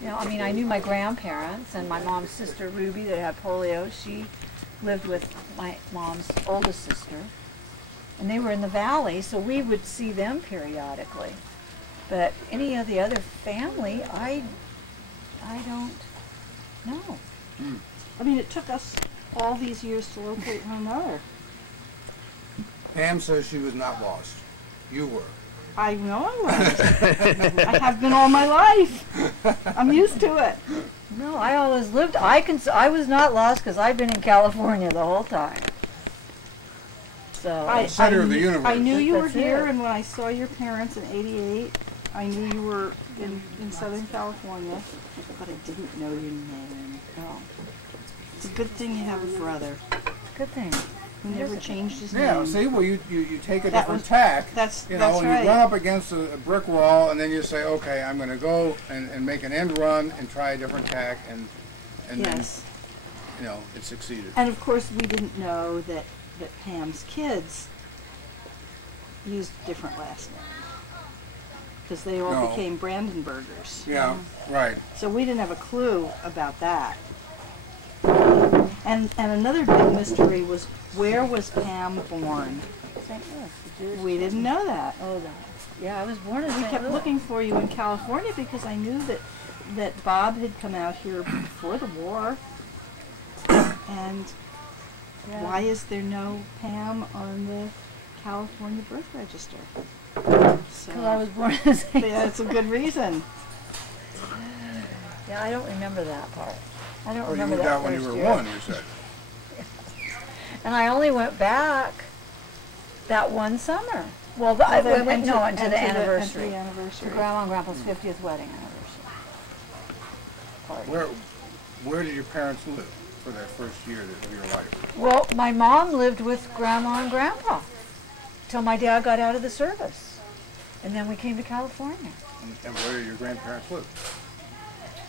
You know, I mean, I knew my grandparents and my mom's sister Ruby that had polio. She lived with my mom's oldest sister, and they were in the valley, so we would see them periodically. But any of the other family, I don't know. Mm. I mean, it took us all these years to locate one another. Pam says she was not lost. You were. I know I was. I have been all my life. I'm used to it. No, I always lived. I was not lost because I've been in California the whole time. So center of the universe. I knew you were That's here, it. and when I saw your parents in '88, I knew you were in Southern California, but I didn't know your name. Oh, It's a good thing you have a brother good thing. who never changed his Yeah, name. see, well, you take a That different was- tack, That's you know, and right. you run up against a brick wall, and then you say, okay, I'm going to go and make an end run and try a different tack, and Yes. then, you know, it succeeded. And of course, we didn't know that Pam's kids used different last names because they all No. became Brandenburgers. Yeah, right. So we didn't have a clue about that. And another big mystery was, where was Pam born? St. Louis. We didn't know that. Oh, yeah, I was born in We St. kept Louis. looking for you in California because I knew that Bob had come out here before the war. And Yeah. why is there no Pam on the California birth register? Because I was born in St. Yeah, it's a good reason. Yeah, I don't remember that part. I don't Or you remember moved that out when you first were year. 1, you said. And I only went back that one summer. Well, I went And no, to- into and the to anniversary. the anniversary. To Grandma and Grandpa's 50th wedding anniversary. Party. Where did your parents live for that first year of your life? Well, my mom lived with Grandma and Grandpa till my dad got out of the service. And then we came to California. And where did your grandparents live?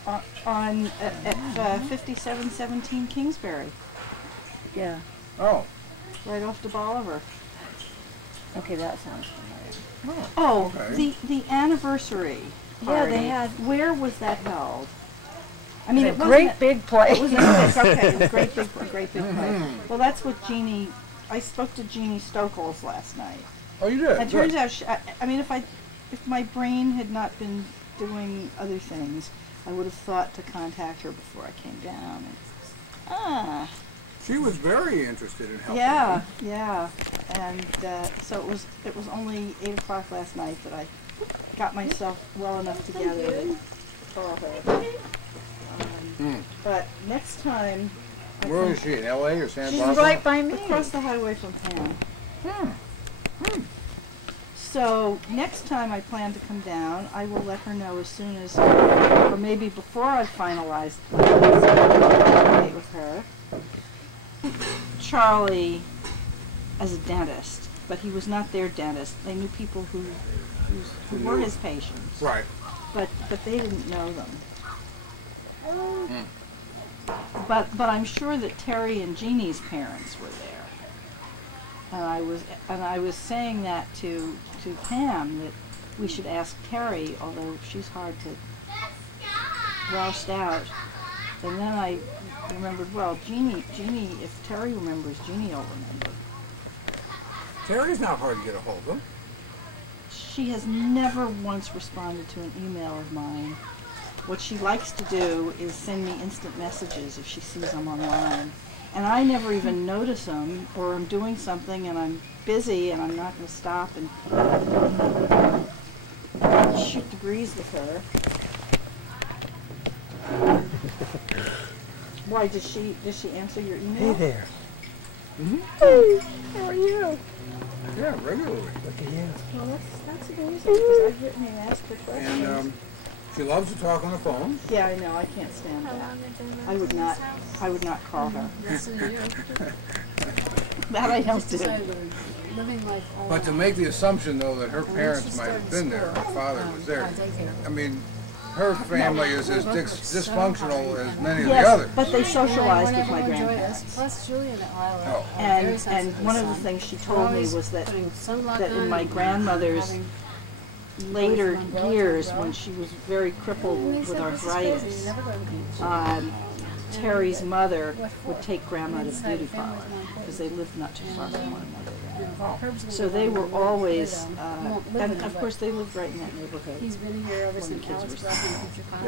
At 5717 Kingsbury, Yeah. Oh, right off to Bolivar. Okay, that sounds familiar. Oh, Okay. the anniversary Yeah, party. they had Where was that held? I mean, a it wasn't great big place. It was okay. It was a great big place. Well, that's what Jeannie. I spoke to Jeannie Stokels last night. oh, you did. It turns out, I mean, if my brain had not been doing other things, I would have thought to contact her before I came down. And, She was very interested in helping. yeah, yeah, and so it was only 8 o'clock last night that I got myself well enough together to call her. But next time, I Where think is she? In L.A. or Santa She's Barbara? right by me. across the highway from Pam. Hmm. So next time I plan to come down, I will let her know as soon as, or maybe before I finalize the date with her. Charlie, as a dentist, but he was not their dentist. They knew people who were his patients, Right. but they didn't know them. But I'm sure that Terry and Jeannie's parents were there, and I was saying that to Pam, that we should ask Terry, although she's hard to roust out. And then I remembered, well, Jeannie, if Terry remembers, Jeannie will remember. Terry's not hard to get a hold of. She has never once responded to an email of mine. What she likes to do is send me instant messages if she sees them online. And I never even notice them, or I'm doing something and I'm busy and I'm not going to stop and shoot the breeze with her. Why, does she answer your email? Hey there. Hey, how are you? Yeah, regularly. Look at you. Well, that's amazing, because I've written and asked her questions. And she loves to talk on the phone. Yeah, I know, I can't stand that. I would not call her. Listen to you. That I don't do. Living life all But to make the assumption, though, that her parents might have been there, her father was there. I mean, her family is as dysfunctional as many of the Yes, others. but they socialized with my enjoy grandparents. this. Plus Julia and I Oh. And one of the things she told me was that in my grandmother's later years, when she was very crippled with arthritis, Terry's mother would take Grandma to the beauty parlor because they lived not too far from one another. So they were always, and of course they lived right in that neighborhood. He's been here ever since Alex brought him from Chicago.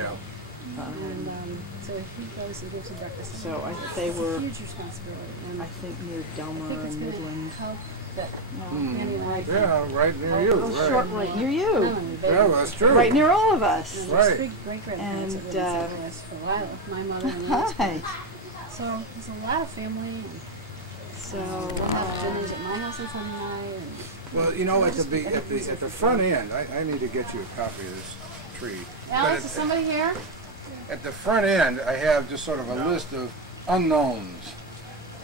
Yeah. And so he goes and gives him breakfast. So they were, Huge responsibility. And I think, near I Delmar think it's and going to Midland. help that Mm. Andy and I Yeah, right near you. Oh, Right. short, right near you. Yeah, that's true. Right near all of us. Right. Great-grandparents And, that lived in St. Louis for a while. My mother and my Hi. So there's a lot of family. And So, we'll have dinners at my house on Sunday night. And Well, you know, at the front end, I need to get you a copy of this tree. Alex, But is somebody here? at the front end, I have just sort of a list of unknowns.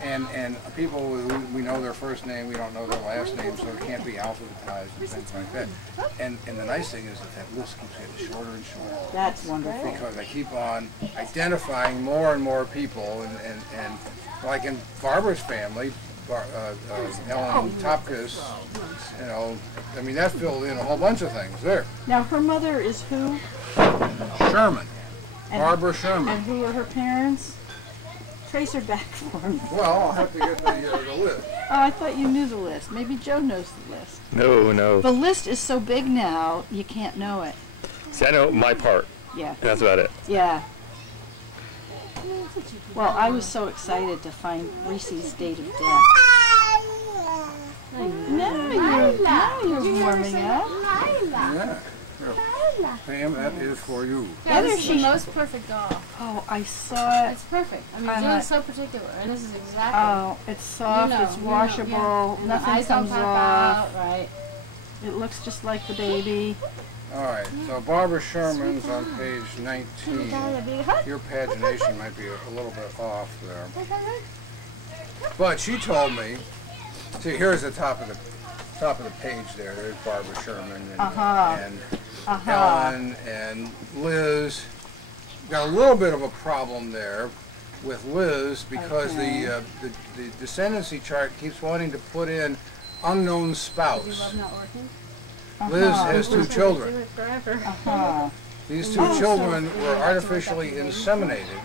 And people who we know their first name, we don't know their last name, so it can't be alphabetized and things like that. And the nice thing is that list keeps getting shorter and shorter. that's wonderful. Because I keep on identifying more and more people, and like in Barbara's family, Ellen Topkus, you know, I mean, that filled in a whole bunch of things there. Now, her mother is who? Sherman, And- Barbara Sherman. And who are her parents? Trace her back for me. Well, I'll have to get the list. Oh, I thought you knew the list. Maybe Joe knows the list. No. The list is so big now, you can't know it. See, I know my part. Yeah. And that's about it. Yeah. Well, I was so excited to find Reese's date of death. Now you're warming up. Yeah. Here. Pam, that is for you. Yeah, This this is is the the most most perfect doll. Oh, I saw it. It's perfect. I mean, Julie's so particular, and this is exactly. Oh, it's soft, it's washable, yeah. And the nothing eyes don't comes pop off. out, right? It looks just like the baby. All right, so Barbara Sherman's on page 19. Your pagination might be a little bit off there. But she told me, see, here's the top of the page there. There's Barbara Sherman and Ellen and Liz. Got a little bit of a problem there with Liz because the descendancy chart keeps wanting to put in unknown spouse. Love not working. Liz has two children. Do it forever. These two children were artificially inseminated,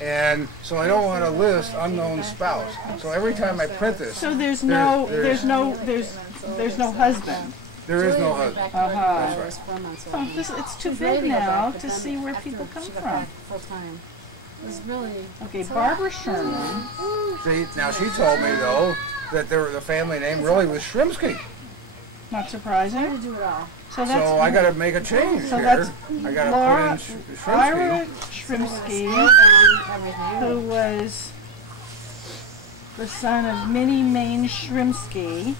and so I don't want to list unknown spouse. So every time I print this, So there's no husband. there is no husband. That's right. Oh, it's too big now to see where people come from. Full time. It was really. Okay, Barbara Sherman. See, now she told me though that the family name really was Shrimsky. Not surprising. To do it all. So So I got to make a change So here. that's I got Laura- to put in Ira Shrimsky. Shrimsky, Everything. who was the son of Minnie Main Shrimsky.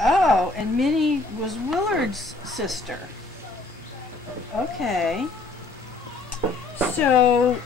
Oh, and Minnie was Willard's sister. Okay. So